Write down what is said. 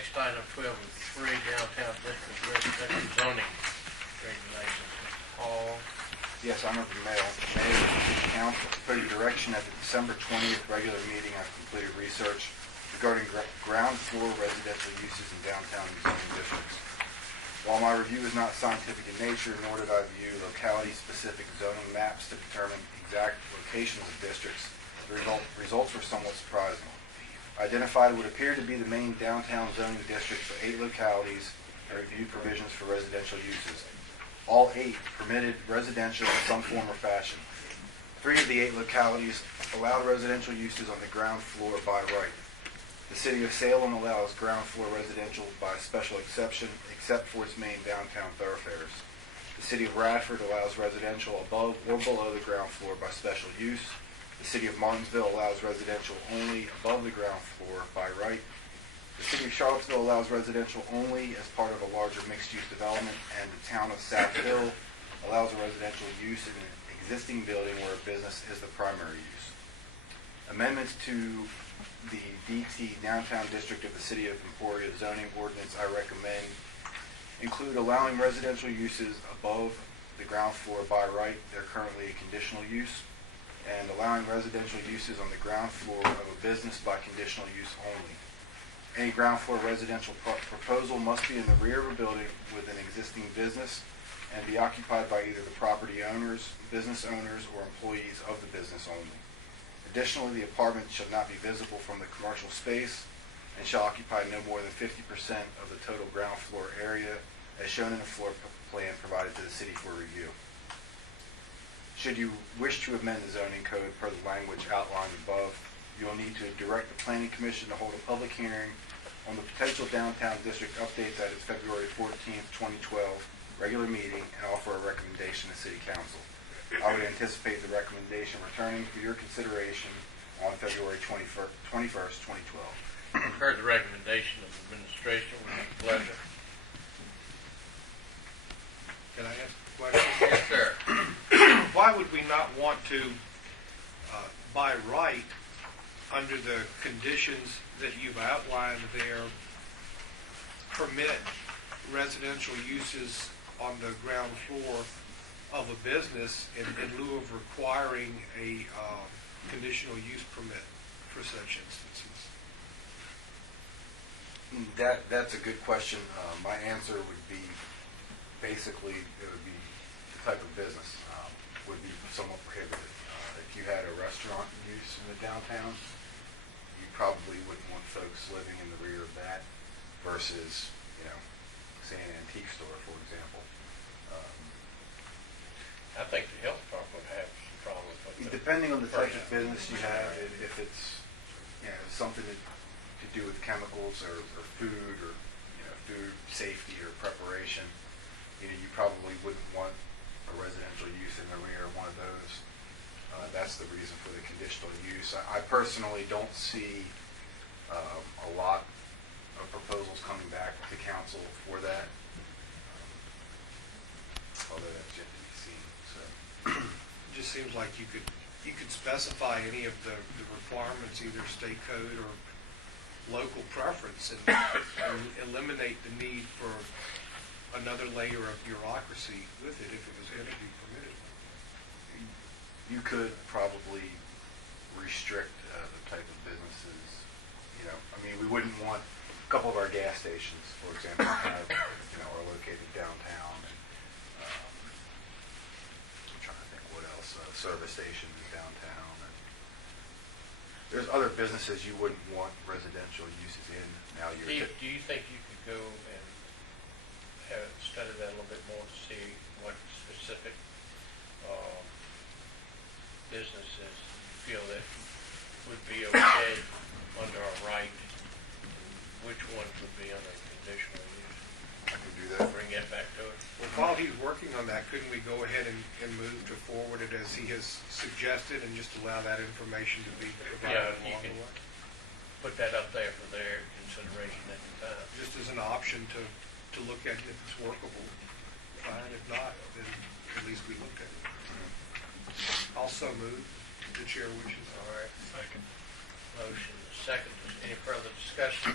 Next item 12 is 3 downtown district residential zoning regulations. Mr. Hall. Yes, Honorable Mayor, Council, for your direction at the December 20th regular meeting, I've completed research regarding ground floor residential uses in downtown zoning districts. While my review is not scientific in nature, nor did I view locality-specific zoning maps to determine exact locations of districts, the results were somewhat surprising. I identified what appeared to be the main downtown zoning district for 8 localities and reviewed provisions for residential uses. All 8 permitted residential in some form or fashion. 3 of the 8 localities allowed residential uses on the ground floor by right. The City of Salem allows ground floor residential by special exception, except for its main downtown thoroughfares. The City of Radford allows residential above or below the ground floor by special use. The City of Martinsville allows residential only above the ground floor by right. The City of Charlottesville allows residential only as part of a larger mixed-use development, and the Town of South Hill allows a residential use in an existing building where a business is the primary use. Amendments to the DT Downtown District of the City of Emporia zoning ordinance I recommend include allowing residential uses above the ground floor by right. They're currently a conditional use, and allowing residential uses on the ground floor of a business by conditional use only. Any ground floor residential proposal must be in the rear of a building with an existing business and be occupied by either the property owners, business owners, or employees of the business only. Additionally, the apartment shall not be visible from the commercial space and shall occupy no more than 50% of the total ground floor area as shown in the floor plan provided to the city for review. Should you wish to amend the zoning code per the language outlined above, you will need to direct the Planning Commission to hold a public hearing on the potential downtown district updates at its February 14th, 2012 regular meeting and offer a recommendation to City Council. I would anticipate the recommendation returning for your consideration on February 21st, 2012. You've heard the recommendation of the administration. With pleasure. Can I ask a question? Yes, sir. Why would we not want to, by right, under the conditions that you've outlined there, permit residential uses on the ground floor of a business in lieu of requiring a conditional use permit for such instances? That's a good question. My answer would be basically it would be the type of business would be somewhat prohibited. If you had a restaurant use in the downtown, you probably wouldn't want folks living in the rear of that versus, say an antique store, for example. I think the health department would have some problems with that. Depending on the type of business you have, if it's something to do with chemicals or food or food safety or preparation, you probably wouldn't want a residential use in the rear of one of those. That's the reason for the conditional use. I personally don't see a lot of proposals coming back to council for that, although that's yet to be seen. So, It just seems like you could specify any of the requirements, either state code or local preference, and eliminate the need for another layer of bureaucracy with it if it was going to be permitted. you could probably restrict the type of businesses. We wouldn't want a couple of our gas stations, for example, are located downtown. And, I'm trying to think what else. Service stations downtown. And there's other businesses you wouldn't want residential uses in. Now you're. Steve, do you think you could go and have it study that a little bit more to see what specific businesses you feel that would be okay under a right, which ones would be under conditional use? I can do that. Bring it back to us. Well, while he's working on that, couldn't we go ahead and move to forward it as he has suggested and just allow that information to be provided Yeah, you along can the way? put that up there for their consideration at the time. Just as an option to look at if it's workable. Fine. If not, then at least we looked at it. Also move. The chair wishes. All right. Second. Motion second. Any further discussion?